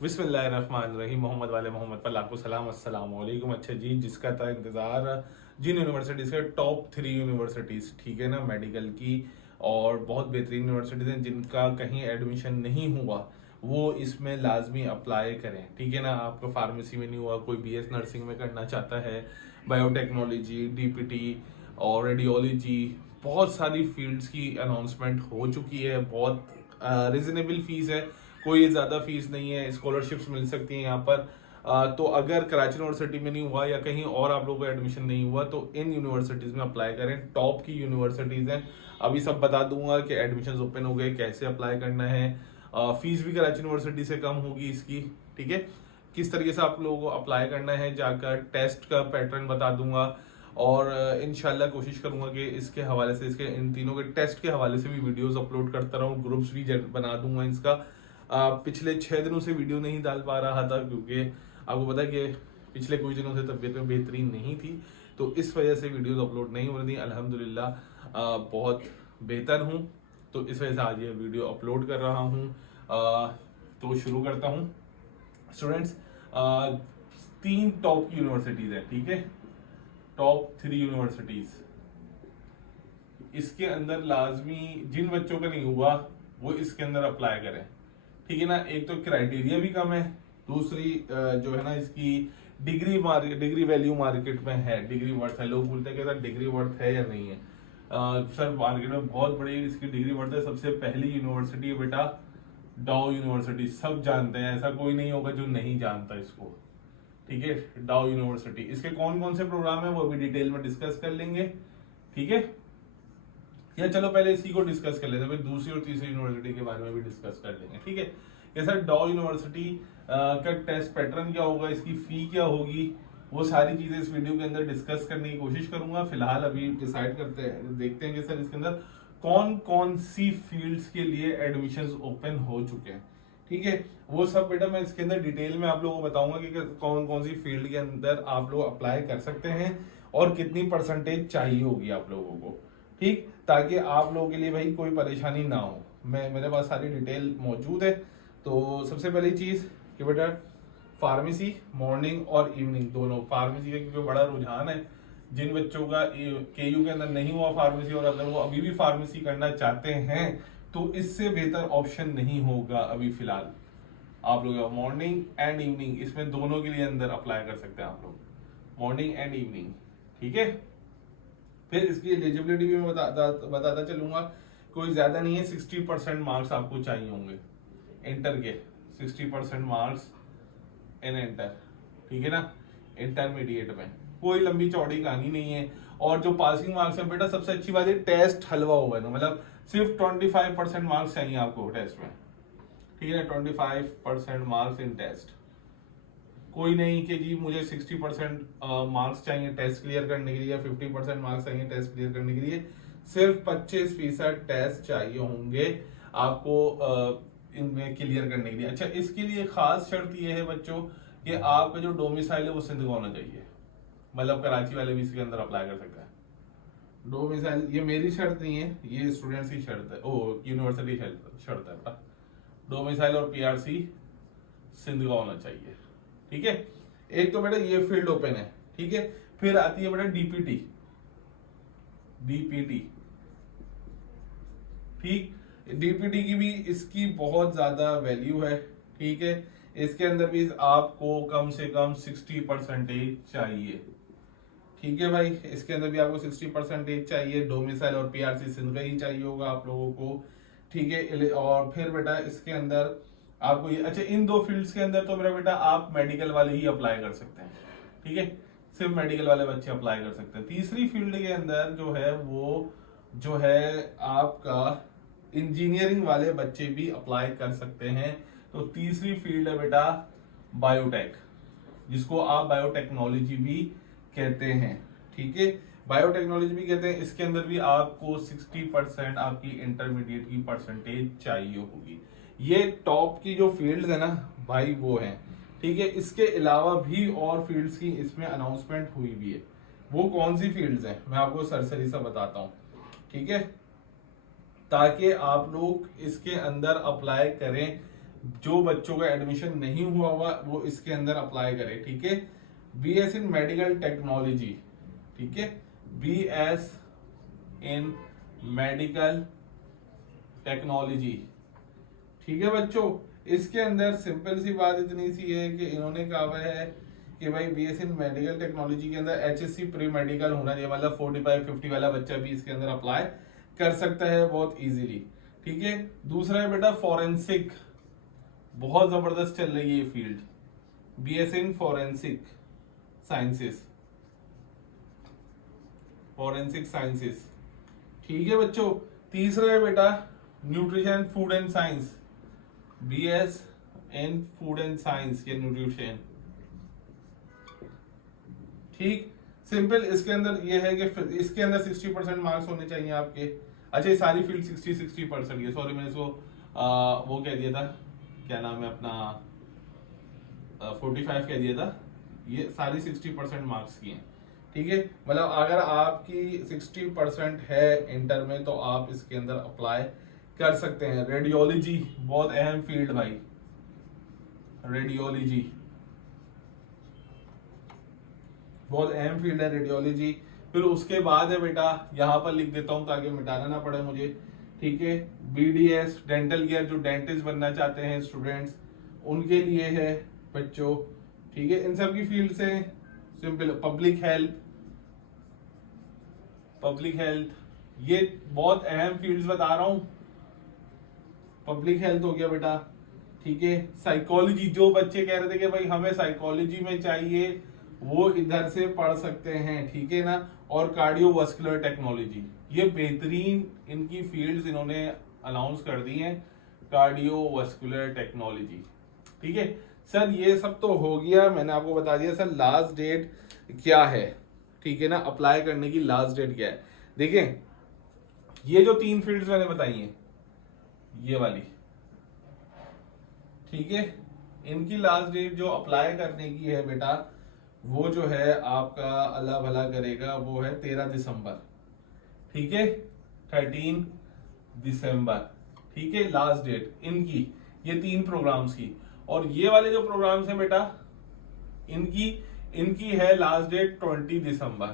बिस्मिल्लाहिर्रहमानिर्रहीम। मोहम्मद वाले मोहम्मद पर लाखों सलाम। अस्सलाम वालेकुम। अच्छा जी, जिसका था इंतज़ार, जिन यूनिवर्सिटीज़ के टॉप 3 यूनिवर्सिटीज़, ठीक है ना, मेडिकल की, और बहुत बेहतरीन यूनिवर्सिटीज़ हैं जिनका कहीं एडमिशन नहीं हुआ, वो इसमें लाजमी अप्लाई करें। ठीक है ना, आपका फार्मेसी में नहीं हुआ, कोई बीएस नर्सिंग में करना चाहता है, बायोटेक्नोलॉजी, डीपीटी और रेडियोलॉजी, बहुत सारी फील्ड्स की अनाउंसमेंट हो चुकी है। बहुत रिजनेबल फीस है, कोई ज़्यादा फीस नहीं है, स्कॉलरशिप्स मिल सकती हैं यहाँ पर। तो अगर कराची यूनिवर्सिटी में नहीं हुआ या कहीं और आप लोगों को एडमिशन नहीं हुआ तो इन यूनिवर्सिटीज़ में अप्लाई करें। टॉप की यूनिवर्सिटीज़ हैं, अभी सब बता दूंगा कि एडमिशन ओपन हो गए, कैसे अप्लाई करना है। फीस भी कराची यूनिवर्सिटी से कम होगी इसकी, ठीक है। किस तरीके से आप लोगों को अप्लाई करना है जाकर, टेस्ट का पैटर्न बता दूंगा, और इंशाल्लाह कोशिश करूंगा कि इसके हवाले से, इसके इन तीनों के टेस्ट के हवाले से भी वीडियोस अपलोड करता रहूं। ग्रुप्स भी बना दूंगा इसका। पिछले 6 दिनों से वीडियो नहीं डाल पा रहा था क्योंकि आपको पता है कि पिछले कुछ दिनों से तबीयत में बेहतरीन नहीं थी, तो इस वजह से वीडियोस अपलोड नहीं हो रही थी। अल्हम्दुलिल्लाह बहुत बेहतर हूँ, तो इस वजह से आज ये वीडियो अपलोड कर रहा हूँ। तो शुरू करता हूँ स्टूडेंट्स। 3 टॉप की यूनिवर्सिटीज़ है, ठीक है, टॉप 3 यूनिवर्सिटीज़। इसके अंदर लाजमी जिन बच्चों का नहीं हुआ वो इसके अंदर अप्लाई करें, ठीक है ना। एक तो क्राइटेरिया भी कम है, दूसरी जो है ना, इसकी डिग्री वैल्यू मार्केट में है, डिग्री वर्थ है। लोग बोलते हैं कि सर डिग्री वर्थ है या नहीं है। सर मार्केट में बहुत बड़ी इसकी डिग्री वर्थ है। सबसे पहली यूनिवर्सिटी है बेटा डाउ यूनिवर्सिटी, सब जानते हैं, ऐसा कोई नहीं होगा जो नहीं जानता इसको, ठीक है। डाउ यूनिवर्सिटी, इसके कौन कौन से प्रोग्राम है वो भी डिटेल में डिस्कस कर लेंगे, ठीक है। या चलो पहले इसी को डिस्कस कर लेते हैं, फिर दूसरी और तीसरी यूनिवर्सिटी के बारे में भी डिस्कस कर लेंगे, ठीक है। ये सर डॉ यूनिवर्सिटी का टेस्ट पैटर्न क्या होगा, इसकी फी क्या होगी, वो सारी चीजें इस वीडियो के अंदर डिस्कस करने की कोशिश करूंगा। फिलहाल अभी डिसाइड करते हैं, देखते हैं कि सर इसके अंदर कौन कौन सी फील्ड्स के लिए एडमिशंस ओपन हो चुके हैं, ठीक है। वो सब बेटा मैं इसके अंदर डिटेल में आप लोगों को बताऊंगा कि कौन कौन सी फील्ड के अंदर आप लोग अप्लाई कर सकते हैं और कितनी परसेंटेज चाहिए होगी आप लोगों को, ठीक, ताकि आप लोगों के लिए भाई कोई परेशानी ना हो। मेरे पास सारी डिटेल मौजूद है। तो सबसे पहली चीज कि बेटा फार्मेसी मॉर्निंग और इवनिंग दोनों, फार्मेसी का क्योंकि बड़ा रुझान है, जिन बच्चों का केयू के अंदर नहीं हुआ फार्मेसी और अगर वो अभी भी फार्मेसी करना चाहते हैं तो इससे बेहतर ऑप्शन नहीं होगा अभी फिलहाल। आप लोग मॉर्निंग एंड इवनिंग, इसमें दोनों के लिए अंदर अप्लाई कर सकते हैं आप लोग, मॉर्निंग एंड इवनिंग, ठीक है। फिर इसकी एलिजिबिलिटी भी मैं बताता चलूंगा। कोई ज्यादा नहीं है, 60% मार्क्स आपको चाहिए होंगे इंटर के, 60% मार्क्स इन इंटर, ठीक है ना। इंटरमीडिएट में कोई लंबी चौड़ी कहानी नहीं है। और जो पासिंग मार्क्स है बेटा, सबसे अच्छी बात है टेस्ट हलवा होगा ना, मतलब सिर्फ 25% मार्क्स चाहिए आपको टेस्ट में, ठीक है ना। 25% मार्क्स इन टेस्ट, कोई नहीं कि जी मुझे 60% मार्क्स चाहिए टेस्ट क्लियर करने के लिए या 50% मार्क्स चाहिए टेस्ट क्लियर करने के लिए। सिर्फ 25% टेस्ट चाहिए होंगे आपको इनमें क्लियर करने के लिए। अच्छा, इसके लिए खास शर्त यह है बच्चों कि आपका जो डोमिसाइल है वो सिंध का होना चाहिए, मतलब कराची वाले भी इसके अंदर अप्लाई कर सकते हैं। डोमिसाइल ये मेरी शर्त नहीं है, ये स्टूडेंट्स की शर्त है, ओ यूनिवर्सिटी शर्त है। डोमिसाइल और पीआरसी सिंध का होना चाहिए, ठीक है। एक तो बेटा ये फील्ड ओपन है, ठीक है। फिर आती है बेटा डीपीटी, डीपीटी, ठीक। डीपीटी की भी इसकी बहुत ज्यादा वैल्यू है, ठीक है। इसके अंदर भी आपको कम से कम 60% चाहिए, ठीक है भाई। इसके अंदर भी आपको 60% चाहिए, डोमिसाइल और पीआरसी सिंध का ही चाहिए होगा आप लोगों को, ठीक है। और फिर बेटा इसके अंदर आपको ये, अच्छा इन दो फील्ड्स के अंदर तो मेरा बेटा आप मेडिकल वाले ही अप्लाई कर सकते हैं, ठीक है, सिर्फ मेडिकल वाले बच्चे अप्लाई कर सकते हैं। तीसरी फील्ड के अंदर जो है वो जो है आपका इंजीनियरिंग वाले बच्चे भी अप्लाई कर सकते हैं। तो तीसरी फील्ड है बेटा बायोटेक, जिसको आप बायोटेक्नोलॉजी भी कहते हैं, ठीक है। बायोटेक्नोलॉजी भी कहते हैं। इसके अंदर भी आपको 60% आपकी इंटरमीडिएट की परसेंटेज चाहिए होगी। ये टॉप की जो फील्ड्स है ना भाई वो है, ठीक है। इसके अलावा भी और फील्ड्स की इसमें अनाउंसमेंट हुई भी है। वो कौन सी फील्ड्स हैं मैं आपको सरसरी सा बताता हूँ, ठीक है, ताकि आप लोग इसके अंदर अप्लाई करें जो बच्चों का एडमिशन नहीं हुआ हुआ वो इसके अंदर अप्लाई करे, ठीक है। BS इन मेडिकल टेक्नोलॉजी, ठीक है, BS इन मेडिकल टेक्नोलॉजी, ठीक है बच्चों। इसके अंदर सिंपल सी बात इतनी सी है कि इन्होंने कहा हुआ है कि भाई BS इन मेडिकल टेक्नोलॉजी के अंदर HSC प्री मेडिकल होना चाहिए, मतलब 45-50 वाला बच्चा भी इसके अंदर अप्लाई कर सकता है बहुत इजीली, ठीक है। दूसरा है बेटा फॉरेंसिक, बहुत जबरदस्त चल रही है ये field, BS in forensic sciences, forensic sciences, ठीक है बच्चों। तीसरा है बेटा nutrition food and science, BS in food and science या न्यूट्रिशन, ठीक। सिंपल इसके अंदर ये है कि इसके अंदर 60% मार्क्स होने चाहिए आपके। अच्छा ये सारी फील्ड 60% की, सॉरी मैंने इसको वो कह दिया था, क्या नाम है अपना 45 कह दिया था, ये सारी 60% मार्क्स की हैं, ठीक है। मतलब अगर आपकी 60% है इंटर में तो आप इसके अंदर अप्लाई कर सकते हैं। रेडियोलॉजी बहुत अहम फील्ड भाई, रेडियोलॉजी बहुत अहम फील्ड है रेडियोलॉजी। फिर उसके बाद है बेटा, यहाँ पर लिख देता हूँ ताकि मिटाना ना पड़े मुझे, ठीक है, BDS डेंटल केयर, जो डेंटिस्ट बनना चाहते हैं स्टूडेंट्स उनके लिए है बच्चों, ठीक है। इन सब की फील्ड से simple public health, public health ये बहुत अहम फील्ड्स बता रहा हूँ। पब्लिक हेल्थ हो गया बेटा, ठीक है। साइकोलॉजी, जो बच्चे कह रहे थे कि भाई हमें साइकोलॉजी में चाहिए वो इधर से पढ़ सकते हैं, ठीक है ना। और कार्डियोवास्कुलर टेक्नोलॉजी, ये बेहतरीन इनकी फील्ड्स इन्होंने अनाउंस कर दी हैं, कार्डियोवास्कुलर टेक्नोलॉजी, ठीक है सर। ये सब तो हो गया, मैंने आपको बता दिया सर लास्ट डेट क्या है, ठीक है ना, अप्लाई करने की लास्ट डेट क्या है। देखें ये जो 3 फील्ड्स मैंने बताई हैं ये वाली, ठीक है, इनकी लास्ट डेट जो अप्लाई करने की है बेटा वो जो है आपका अल्लाह भला करेगा वो है 13 दिसंबर, ठीक है, 13 दिसंबर, ठीक है लास्ट डेट इनकी, ये 3 प्रोग्राम्स की। और ये वाले जो प्रोग्राम्स हैं बेटा इनकी है लास्ट डेट 20 दिसंबर,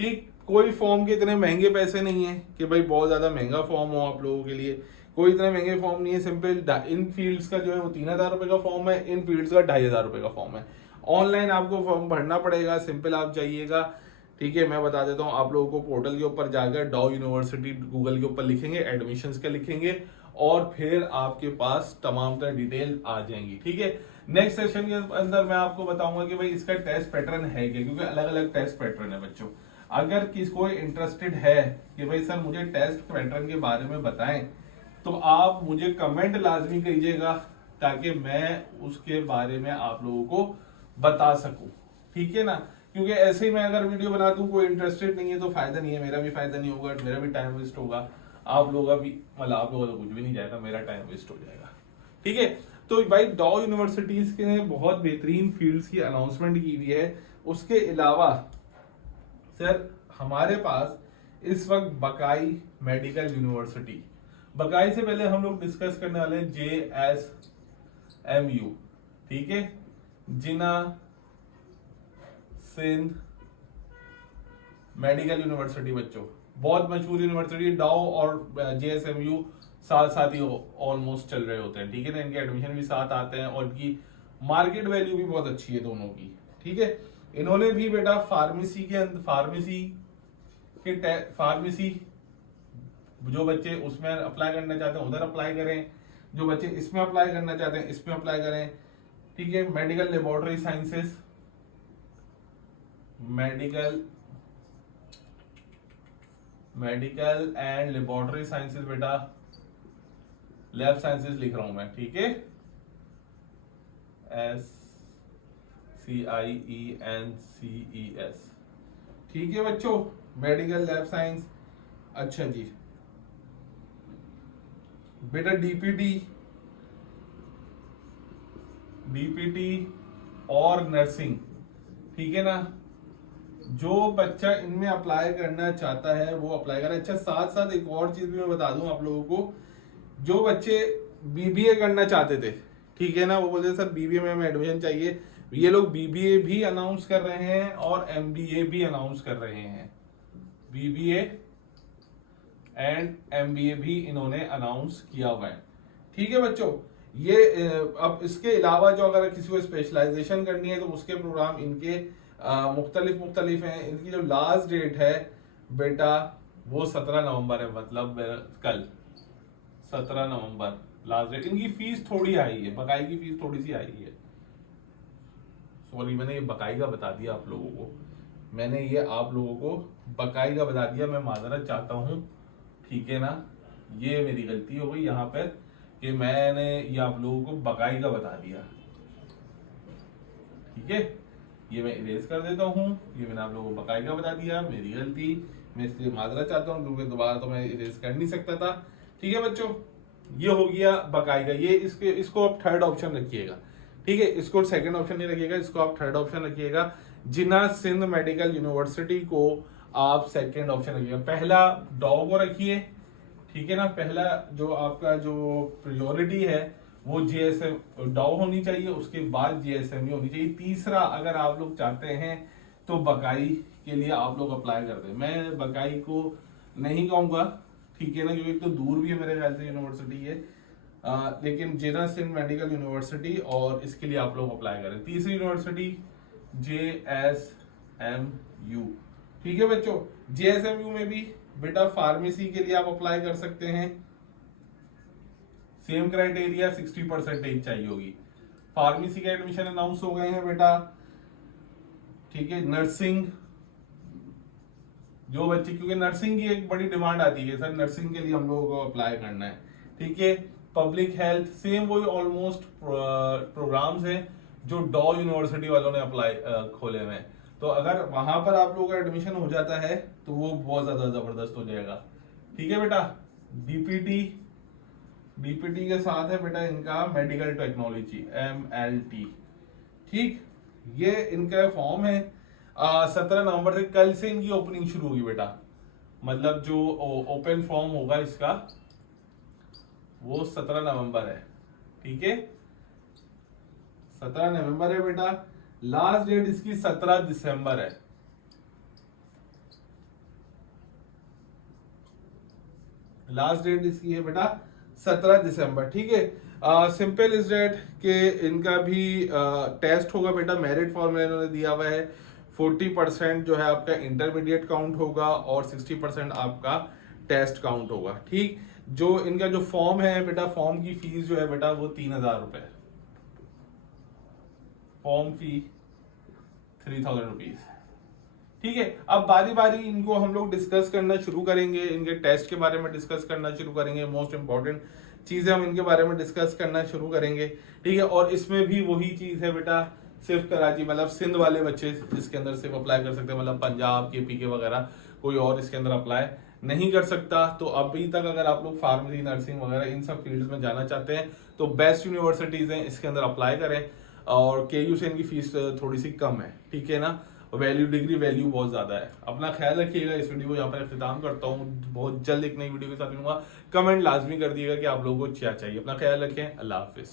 ठीक। कोई फॉर्म के इतने महंगे पैसे नहीं है कि भाई बहुत ज्यादा महंगा फॉर्म हो आप लोगों के लिए, कोई इतने महंगे फॉर्म नहीं है। सिंपल इन फील्ड्स का जो है वो 3000 रुपए का फॉर्म है, इन फील्ड्स का 2500 रुपए का फॉर्म है। ऑनलाइन आपको फॉर्म भरना पड़ेगा, सिंपल आप जाइएगा, ठीक है। मैं बता देता हूँ आप लोगों को, पोर्टल के ऊपर जाकर डाउ यूनिवर्सिटी गूगल के ऊपर लिखेंगे, एडमिशंस का लिखेंगे और फिर आपके पास तमाम तरह डिटेल आ जाएंगी, ठीक है। नेक्स्ट सेशन के अंदर मैं आपको बताऊंगा कि भाई इसका टेस्ट पैटर्न है क्या, क्योंकि अलग अलग टेस्ट पैटर्न है बच्चों। अगर किसी इंटरेस्टेड है कि भाई सर मुझे टेस्ट पैटर्न के बारे में बताएं तो आप मुझे कमेंट लाजमी कीजिएगा ताकि मैं उसके बारे में आप लोगों को बता सकूं, ठीक है ना। क्योंकि ऐसे ही मैं अगर वीडियो बना दूं कोई इंटरेस्टेड नहीं है तो फायदा नहीं है, मेरा भी फायदा नहीं होगा, मेरा भी टाइम वेस्ट होगा, आप लोगों का भी, मतलब आप लोगों का तो कुछ भी नहीं जाएगा, मेरा टाइम वेस्ट हो जाएगा, ठीक है। तो भाई डाउ यूनिवर्सिटीज के बहुत बेहतरीन फील्ड्स की अनाउंसमेंट की हुई है। उसके अलावा सर हमारे पास इस वक्त बकाई मेडिकल यूनिवर्सिटी, बकाई से पहले हम लोग डिस्कस करने वाले हैं JSMU, ठीक है, जिना सिंध मेडिकल यूनिवर्सिटी बच्चों, बहुत मशहूर यूनिवर्सिटी। डाउ और JSMU साथ साथ ही ऑलमोस्ट चल रहे होते हैं, ठीक है ना, इनके एडमिशन भी साथ आते हैं और इनकी मार्केट वैल्यू भी बहुत अच्छी है दोनों की, ठीक है। इन्होंने भी बेटा फार्मेसी के अंदर फार्मेसी जो बच्चे उसमें अप्लाई करना चाहते हैं उधर अप्लाई करें, जो बच्चे इसमें अप्लाई करना चाहते हैं इसमें अप्लाई करें, ठीक है। Medical laboratory sciences, medical and laboratory sciences बेटा, लैब साइंसेस लिख रहा हूं मैं, ठीक है, SCIENCES, ठीक है बच्चों, मेडिकल लैब साइंस। अच्छा जी बेटा डीपीटी और नर्सिंग, ठीक है ना, जो बच्चा इनमें अप्लाई करना चाहता है वो अप्लाई करे। अच्छा साथ साथ एक और चीज भी मैं बता दूं आप लोगों को, जो बच्चे बीबीए करना चाहते थे, ठीक है ना, वो बोलते सर बीबीए में हमें एडमिशन चाहिए। ये लोग बीबीए भी अनाउंस कर रहे हैं और एमबीए भी अनाउंस कर रहे हैं। बीबीए एंड एमबीए भी इन्होंने अनाउंस किया हुआ है, ठीक है बच्चों। ये अब इसके अलावा जो अगर किसी को स्पेशलाइजेशन करनी है तो उसके प्रोग्राम इनके मुख्तलिफ हैं। इनकी जो लास्ट डेट है बेटा वो 17 नवंबर है, मतलब कल 17 नवंबर लास्ट डेट। इनकी फीस थोड़ी आई है, बकाई की फीस थोड़ी सी आई है। सॉरी, मैंने ये बकाई का बता दिया आप लोगों को, मैंने ये आप लोगों को बकाई का बता दिया, मैं माजरत चाहता हूँ, ठीक है ना। ये मेरी गलती हो गई यहाँ पर कि मैंने ये आप लोगों को बकाई का बता दिया, ठीक है। ये मैं इरेज कर देता हूँ, ये मैंने आप लोगों को बकाई का बता दिया, मेरी गलती, मैं इसलिए माजरत चाहता हूँ क्योंकि दोबारा तो मैं इरेज कर नहीं सकता था, ठीक है बच्चों। ये हो गया बकाई का। ये इसको आप थर्ड ऑप्शन रखिएगा, ठीक है। इसको सेकंड ऑप्शन नहीं रखिएगा, इसको आप थर्ड ऑप्शन रखिएगा। जिन्ना सिंध मेडिकल यूनिवर्सिटी को आप सेकंड ऑप्शन रखिएगा। पहला डॉ को रखिए, ठीक है ना। पहला जो आपका जो प्रायोरिटी है वो जीएसएम डॉ होनी चाहिए, उसके बाद जीएसएमई होनी चाहिए। तीसरा अगर आप लोग चाहते हैं तो बकाई के लिए आप लोग अप्लाई कर दें। मैं बकाई को नहीं कहूंगा, ठीक है ना, क्योंकि तो दूर भी है मेरे ख्याल से यूनिवर्सिटी है, लेकिन जिन्ना सिंध मेडिकल यूनिवर्सिटी और इसके लिए आप लोग अप्लाई करें। तीसरी यूनिवर्सिटी JSMU, ठीक है बच्चों। JSMU में भी बेटा फार्मेसी के लिए आप अप्लाई कर सकते हैं। सेम क्राइटेरिया, 60% चाहिए होगी। फार्मेसी के एडमिशन अनाउंस हो गए हैं बेटा, ठीक है। नर्सिंग जो बच्चे, क्योंकि नर्सिंग की एक बड़ी डिमांड आती है सर, नर्सिंग के लिए हम लोगों को अप्लाई करना है, ठीक है। पब्लिक हेल्थ सेम वही ऑलमोस्ट प्रोग्राम्स हैं जो डॉ यूनिवर्सिटी वालों ने अप्लाई खोले हुए हैं। तो अगर वहां पर आप लोगों का एडमिशन हो जाता है तो वो बहुत ज्यादा जबरदस्त हो जाएगा, ठीक है बेटा। डीपीटी के साथ है बेटा इनका मेडिकल टेक्नोलॉजी MLT, ठीक। ये इनका फॉर्म है। 17 नवंबर से, कल से इनकी ओपनिंग शुरू होगी बेटा, मतलब जो ओपन फॉर्म होगा इसका वो 17 नवंबर है, ठीक है। 17 नवंबर है बेटा। लास्ट डेट इसकी 17 दिसंबर है। लास्ट डेट इसकी है बेटा 17 दिसंबर, ठीक है। सिंपल इज डेट के इनका भी टेस्ट होगा बेटा। मेरिट फॉर्मूला इन्होंने दिया हुआ है। 40% जो है आपका इंटरमीडिएट काउंट होगा और 60% आपका टेस्ट काउंट होगा, ठीक। जो इनका जो फॉर्म है बेटा, फॉर्म की फीस जो है बेटा वो 3000 रुपए, फॉर्म फी 3000 रुपीज, ठीक है। अब बारी बारी इनको हम लोग डिस्कस करना शुरू करेंगे, इनके टेस्ट के बारे में डिस्कस करना शुरू करेंगे। मोस्ट इंपॉर्टेंट चीजें हम इनके बारे में डिस्कस करना शुरू करेंगे, ठीक है। और इसमें भी वही चीज है बेटा, सिर्फ कराची मतलब सिंध वाले बच्चे इसके अंदर सिर्फ अप्लाई कर सकते हैं, मतलब पंजाब के पीके वगैरह कोई और इसके अंदर अप्लाई नहीं कर सकता। तो अभी तक अगर आप लोग फार्मेसी, नर्सिंग वगैरह इन सब फील्ड्स में जाना चाहते हैं तो बेस्ट यूनिवर्सिटीज हैं, इसके अंदर अप्लाई करें। और KU से इनकी फीस थोड़ी सी कम है, ठीक है ना। वैल्यू, डिग्री वैल्यू बहुत ज्यादा है। अपना ख्याल रखिएगा। इस वीडियो को यहाँ पर इख्तिताम करता हूँ। बहुत जल्द एक नई वीडियो के साथ मिलूंगा। कमेंट लाजमी कर दिएगा कि आप लोगों को क्या चाहिए। अपना ख्याल रखें। अल्लाह हाफिज।